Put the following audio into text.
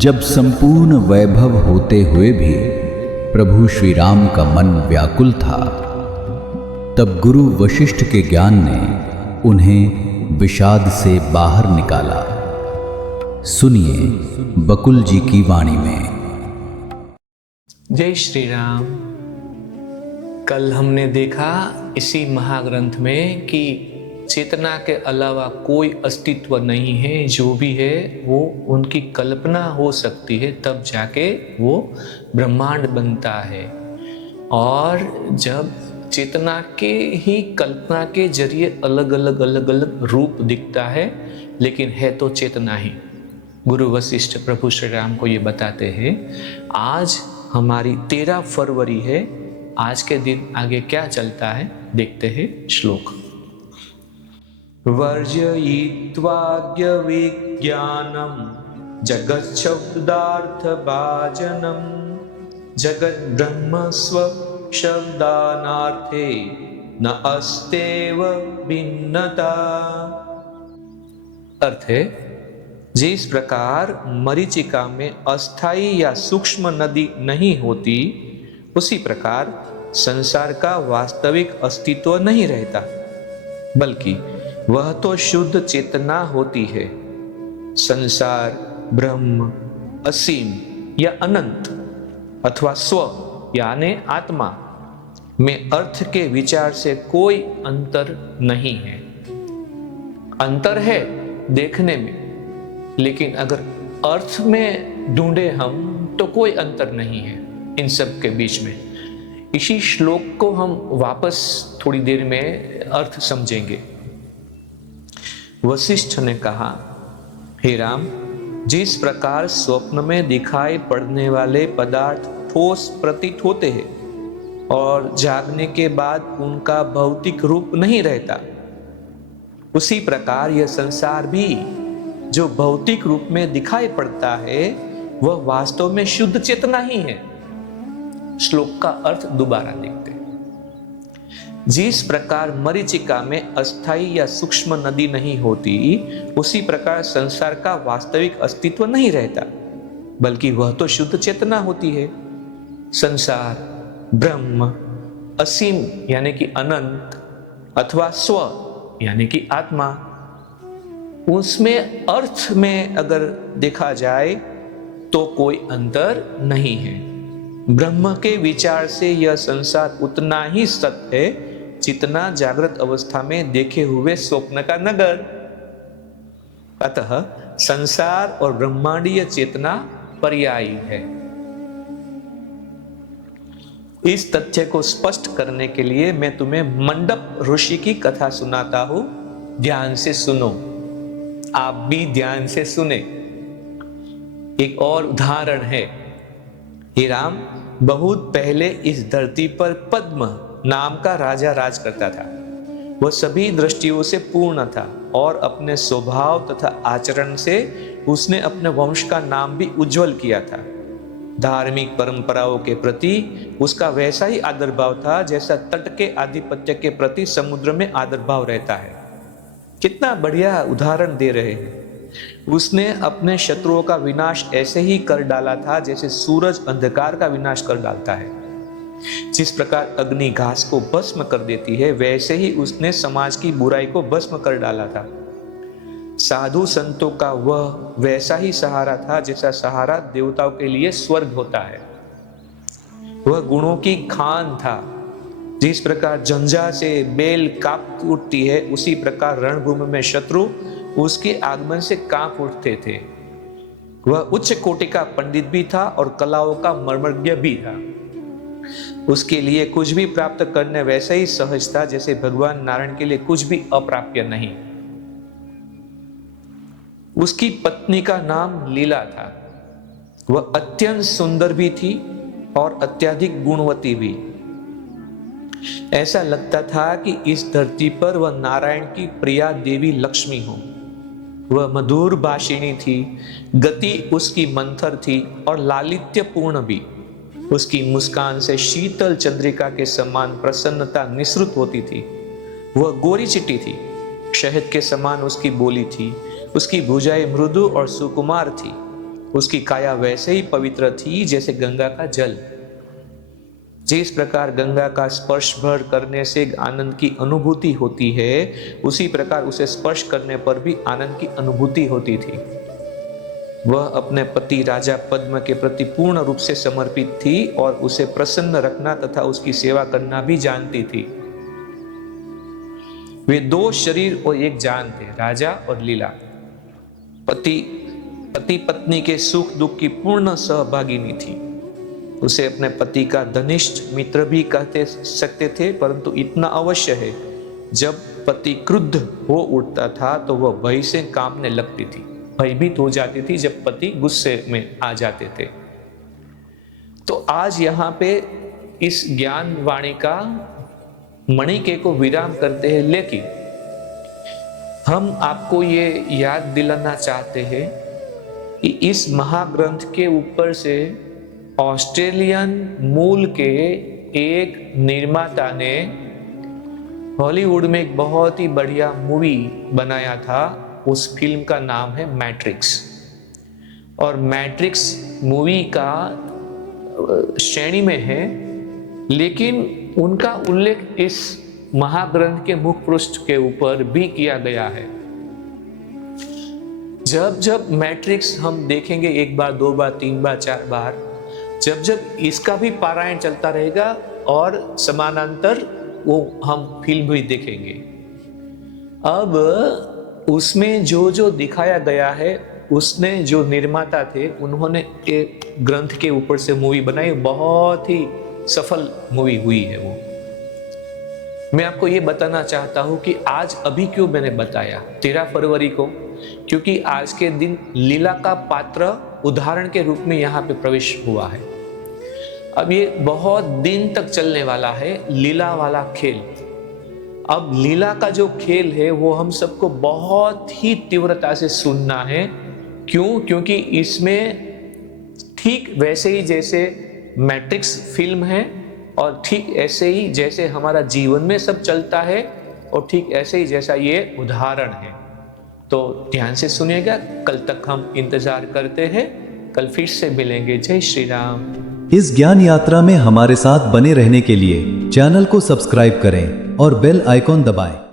जब संपूर्ण वैभव होते हुए भी प्रभु श्री राम का मन व्याकुल था, तब गुरु वशिष्ठ के ज्ञान ने उन्हें विषाद से बाहर निकाला। सुनिए बकुल जी की वाणी में। जय श्री राम। कल हमने देखा इसी महाग्रंथ में कि चेतना के अलावा कोई अस्तित्व नहीं है, जो भी है वो उनकी कल्पना हो सकती है, तब जाके वो ब्रह्मांड बनता है। और जब चेतना के ही कल्पना के जरिए अलग अलग रूप दिखता है, लेकिन है तो चेतना ही। गुरु वशिष्ठ प्रभु श्री राम को ये बताते हैं, आज हमारी 13 फरवरी है, आज के दिन आगे क्या चलता है देखते हैं। श्लोक। वर्जयित्वाज्ञ विज्ञानम जगच्छब्दार्थ भाजनम जगत ब्रह्म स्व शब्दानार्थे न अस्तेव भिन्नता। अर्थ है, जिस प्रकार मरीचिका में अस्थाई या सूक्ष्म नदी नहीं होती, उसी प्रकार संसार का वास्तविक अस्तित्व नहीं रहता, बल्कि वह तो शुद्ध चेतना होती है। संसार, ब्रह्म, असीम या अनंत अथवा स्व यानी आत्मा में अर्थ के विचार से कोई अंतर नहीं है। अंतर है देखने में, लेकिन अगर अर्थ में ढूंढे हम तो कोई अंतर नहीं है इन सब के बीच में। इसी श्लोक को हम वापस थोड़ी देर में अर्थ समझेंगे। वशिष्ठ ने कहा, हे राम, जिस प्रकार स्वप्न में दिखाई पड़ने वाले पदार्थ ठोस प्रतीत होते हैं और जागने के बाद उनका भौतिक रूप नहीं रहता, उसी प्रकार यह संसार भी जो भौतिक रूप में दिखाई पड़ता है, वह वास्तव में शुद्ध चेतना ही है। श्लोक का अर्थ दोबारा देखते हैं। जिस प्रकार मरीचिका में अस्थाई या सूक्ष्म नदी नहीं होती, उसी प्रकार संसार का वास्तविक अस्तित्व नहीं रहता, बल्कि वह तो शुद्ध चेतना होती है। संसार, ब्रह्म, असीम यानी कि अनंत अथवा स्व यानी कि आत्मा, उसमें अर्थ में अगर देखा जाए तो कोई अंतर नहीं है। ब्रह्म के विचार से यह संसार उतना ही सत्य है जितना जागृत अवस्था में देखे हुए स्वप्न का नगर। अतः संसार और ब्रह्मांडीय चेतना पर्यायी है। इस तथ्य को स्पष्ट करने के लिए मैं तुम्हें मंडप ऋषि की कथा सुनाता हूं। ध्यान से सुनो, आप भी ध्यान से सुने। एक और उदाहरण है। हे राम, बहुत पहले इस धरती पर पद्म नाम का राजा राज करता था। वह सभी दृष्टियों से पूर्ण था और अपने स्वभाव तथा आचरण से उसने अपने वंश का नाम भी उज्जवल किया था। धार्मिक परंपराओं के प्रति उसका वैसा ही आदर भाव था जैसा तट के आधिपत्य के प्रति समुद्र में आदर भाव रहता है। कितना बढ़िया उदाहरण दे रहे हैं। उसने अपने शत्रुओं का विनाश ऐसे ही कर डाला था जैसे सूरज अंधकार का विनाश कर डालता है। जिस प्रकार अग्नि घास को भस्म कर देती है, वैसे ही उसने समाज की बुराई को भस्म कर डाला था। साधु संतों का वह वैसा ही सहारा था जैसा सहारा देवताओं के लिए स्वर्ग होता है। वह गुणों की खान था। जिस प्रकार झंझा से बेल कांप उठती है, उसी प्रकार रणभूमि में शत्रु उसके आगमन से कांप उठते थे। वह उच्च कोटि का पंडित भी था और कलाओं का मर्मज्ञ भी था। उसके लिए कुछ भी प्राप्त करने वैसे ही सहज था जैसे भगवान नारायण के लिए कुछ भी अप्राप्य नहीं। उसकी पत्नी का नाम लीला था। वह अत्यंत सुंदर भी थी और अत्यधिक गुणवती भी। ऐसा लगता था कि इस धरती पर वह नारायण की प्रिया देवी लक्ष्मी हो। वह मधुर भाषिणी थी, गति उसकी मंथर थी और लालित्यपूर्ण भी। उसकी मुस्कान से शीतल चंद्रिका के समान प्रसन्नता निसृत होती थी। वह गोरी चिट्टी थी, शहद के समान उसकी बोली थी। उसकी भुजाएं मृदु और सुकुमार थी। उसकी काया वैसे ही पवित्र थी जैसे गंगा का जल। जिस प्रकार गंगा का स्पर्श भर करने से आनंद की अनुभूति होती है, उसी प्रकार उसे स्पर्श करने पर भी आनंद की अनुभूति होती थी। वह अपने पति राजा पद्म के प्रति पूर्ण रूप से समर्पित थी और उसे प्रसन्न रखना तथा उसकी सेवा करना भी जानती थी। वे दो शरीर और एक जान थे, राजा और लीला। पति पत्नी के सुख दुख की पूर्ण सहभागिनी थी। उसे अपने पति का घनिष्ठ मित्र भी कहते सकते थे, परंतु इतना अवश्य है, जब पति क्रुद्ध हो उठता था तो वह भय से कांपने लगती थी, भयभीत हो जाती थी जब पति गुस्से में आ जाते थे। तो आज यहाँ पे इस ज्ञान वाणी का मणिके को विराम करते हैं, लेकिन हम आपको ये याद दिलाना चाहते हैं कि इस महाग्रंथ के ऊपर से ऑस्ट्रेलियन मूल के एक निर्माता ने हॉलीवुड में एक बहुत ही बढ़िया मूवी बनाया था। उस फिल्म का नाम है मैट्रिक्स, और मैट्रिक्स मूवी का श्रेणी में है, लेकिन उनका उल्लेख इस महाग्रंथ के मुख पृष्ठ के ऊपर भी किया गया है। जब जब मैट्रिक्स हम देखेंगे, एक बार, दो बार, तीन बार, चार बार, जब जब इसका भी पारायण चलता रहेगा और समानांतर वो हम फिल्म भी देखेंगे। अब उसमें जो जो दिखाया गया है, उसने जो निर्माता थे उन्होंने एक ग्रंथ के ऊपर से मूवी बनाई, बहुत ही सफल मूवी हुई है वो। मैं आपको ये बताना चाहता हूँ कि आज अभी क्यों मैंने बताया 13 फरवरी को, क्योंकि आज के दिन लीला का पात्र उदाहरण के रूप में यहाँ पे प्रवेश हुआ है। अब ये बहुत दिन तक चलने वाला है लीला वाला खेल। अब लीला का जो खेल है वो हम सबको बहुत ही तीव्रता से सुनना है। क्यों? क्योंकि इसमें ठीक वैसे ही जैसे मैट्रिक्स फिल्म है, और ठीक ऐसे ही जैसे हमारा जीवन में सब चलता है, और ठीक ऐसे ही जैसा ये उदाहरण है। तो ध्यान से सुनिएगा। कल तक हम इंतजार करते हैं, कल फिर से मिलेंगे। जय श्री राम। इस ज्ञान यात्रा में हमारे साथ बने रहने के लिए चैनल को सब्सक्राइब करें और बेल आइकॉन दबाएं।